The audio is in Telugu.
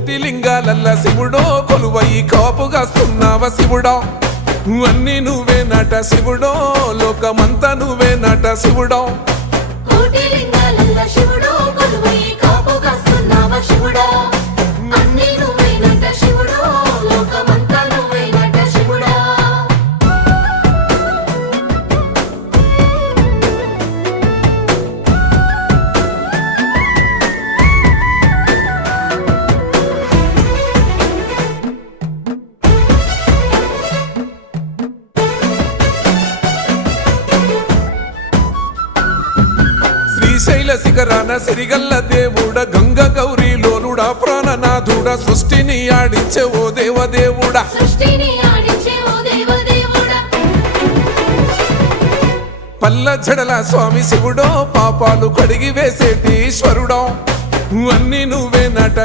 కోటి లింగాలల్ల శివుడో కొలువయి కాపుగాస్తున్నావ శివుడా అన్ని నువ్వే నట శివుడో లోకమంతా నువ్వే నట శివుడో కోటి లింగాలల్ల శివుడో కొలువయి కాపుగాస్తున్నావ శివుడా అన్ని నువ్వే నట శివుడో లోకమంతా నువ్వే నట శివుడా శ్రీశైల శిఖరాన సిరిగల్ల దేవుడ గంగ గౌరీ లోలుడా ప్రాణనాథుడ సృష్టిని ఆడించే ఓ దేవదేవుడా సృష్టిని ఆడించే ఓ దేవదేవుడా పల్ల జడల స్వామి శివుడో పాపాలు కడిగి వేసేటి ఈశ్వరుడో అన్ని నువ్వే నట